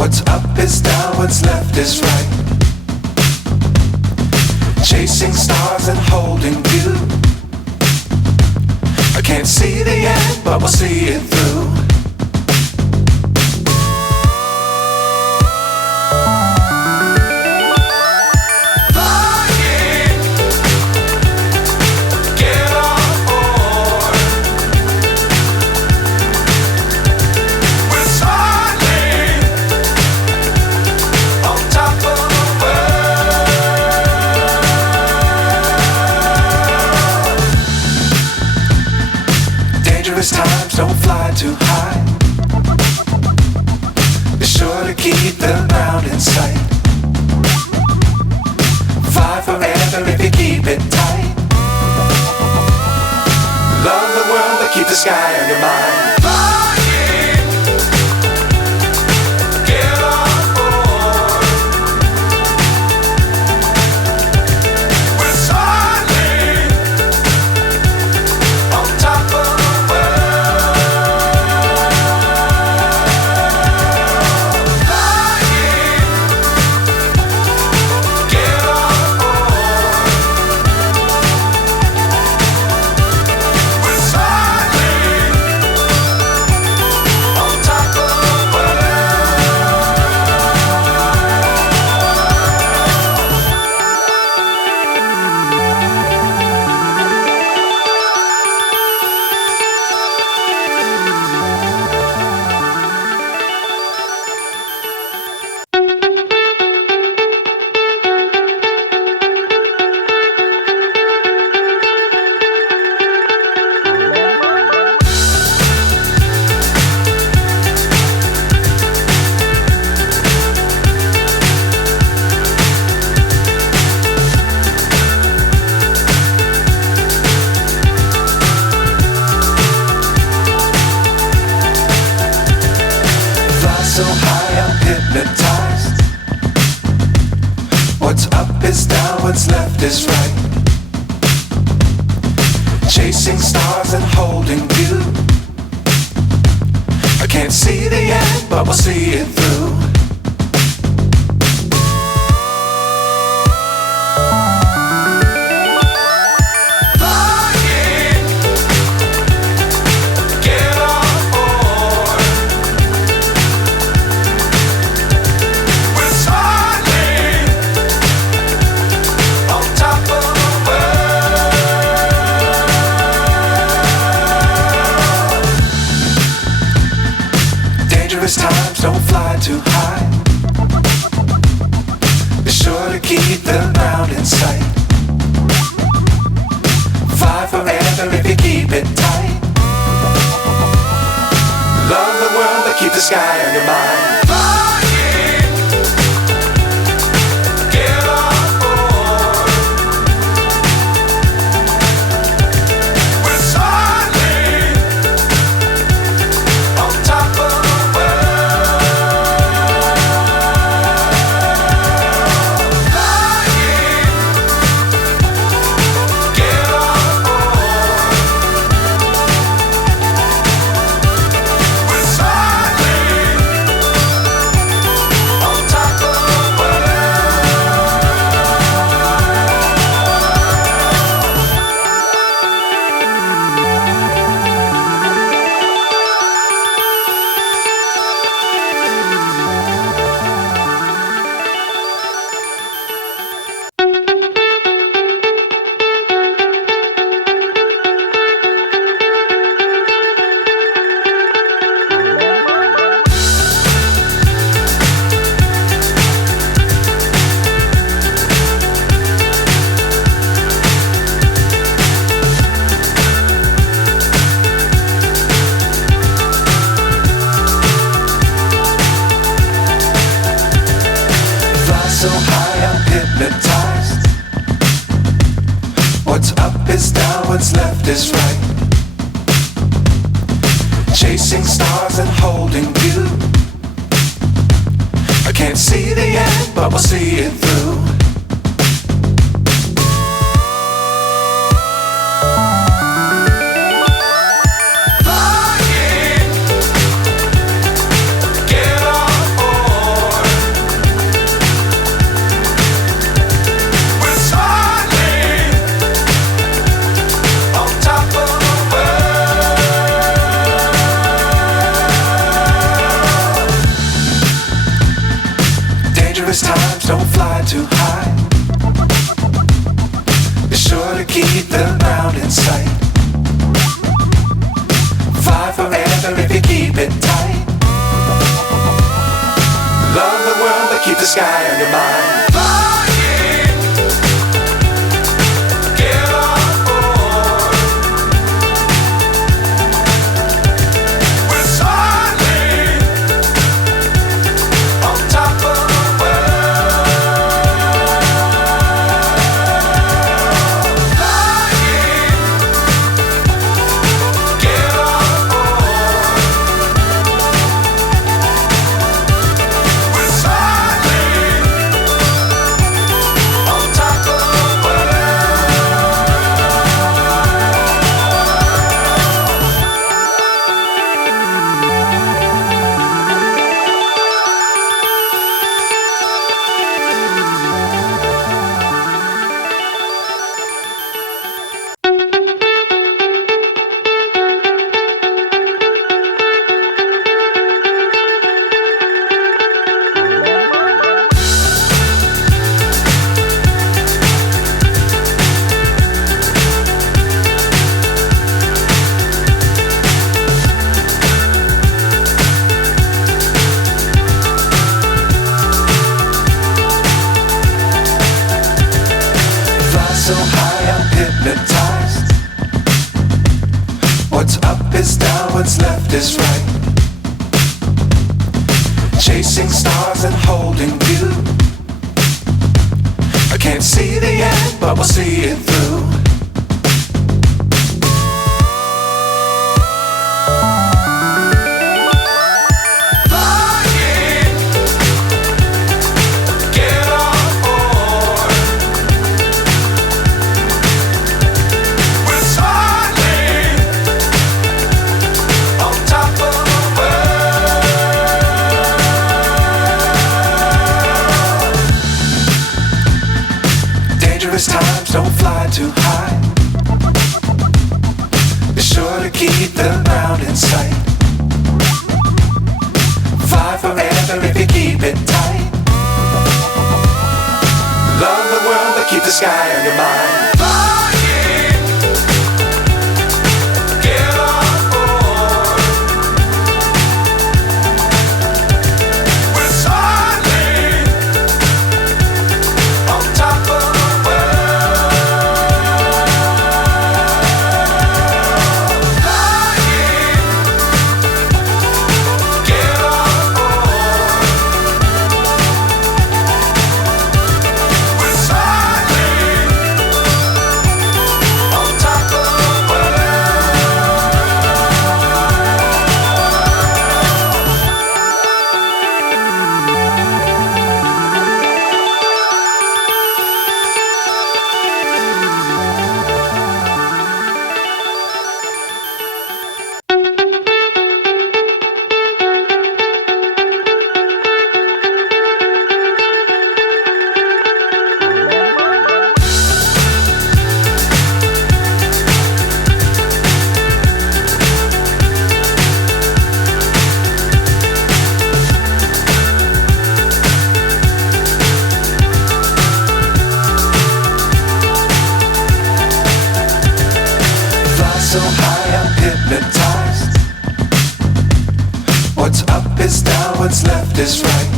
What's up is down, what's left is right. Chasing stars and holding you. I can't see the end, but we'll see it through. Times don't fly too high. Be sure to keep the ground in sight. Fly forever if you keep it tight. Love the world but keep the sky on your mind. So high I'm hypnotized. What's up is down, what's left is right. Chasing stars and holding you. I can't see the end, but we'll see it through. Times don't fly too high. Be sure to keep the ground in sight. Fly forever if you keep it tight. Love the world but keep the sky on your mind. So high I'm hypnotized. What's up is down, what's left is right. Chasing stars and holding you. I can't see the end, but we'll see it through. Flying, get on board. Dangerous times, don't fly too high. Be sure to keep the ground in sight. Fly forever if you keep it tight. Love the world, but keep the sky on your mind. So high I'm hypnotized. What's up is down, what's left is right. Chasing stars and holding you. I can't see the end, but we'll see it through. Dangerous times, don't fly too high. Be sure to keep the ground in sight. Fly forever if you keep it tight. Love the world, but keep the sky on your mind. So high I'm hypnotized. What's up is down, what's left is right.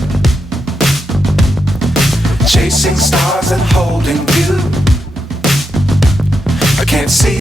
Chasing stars and holding you. I can't see